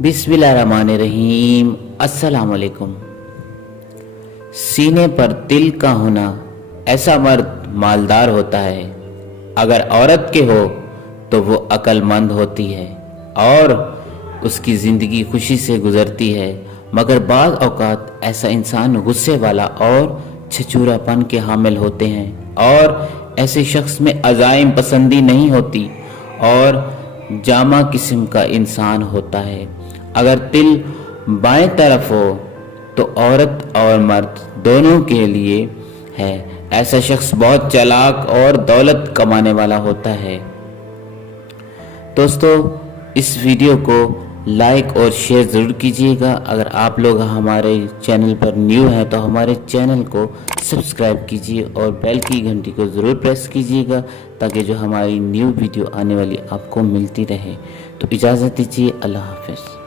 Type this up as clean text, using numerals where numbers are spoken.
बिस्मिल्लाहिर्रहमानिर्रहीम। अस्सलाम वालेकुम। सीने पर तिल का होना, ऐसा मर्द मालदार होता है। अगर औरत के हो तो वो अक्लमंद होती है और उसकी ज़िंदगी खुशी से गुजरती है। मगर बाज़ औक़ात ऐसा इंसान गुस्से वाला और छछूरापन के हामिल होते हैं और ऐसे शख्स में अज़ाइम पसंदी नहीं होती और जामा किस्म का इंसान होता है। अगर तिल बाएं तरफ हो तो औरत और मर्द दोनों के लिए है। ऐसा शख्स बहुत चालाक और दौलत कमाने वाला होता है। दोस्तों, इस वीडियो को लाइक और शेयर ज़रूर कीजिएगा। अगर आप लोग हमारे चैनल पर न्यू हैं तो हमारे चैनल को सब्सक्राइब कीजिए और बेल की घंटी को ज़रूर प्रेस कीजिएगा ताकि जो हमारी न्यू वीडियो आने वाली आपको मिलती रहे। तो इजाज़त दीजिए। अल्लाह हाफ़िज़।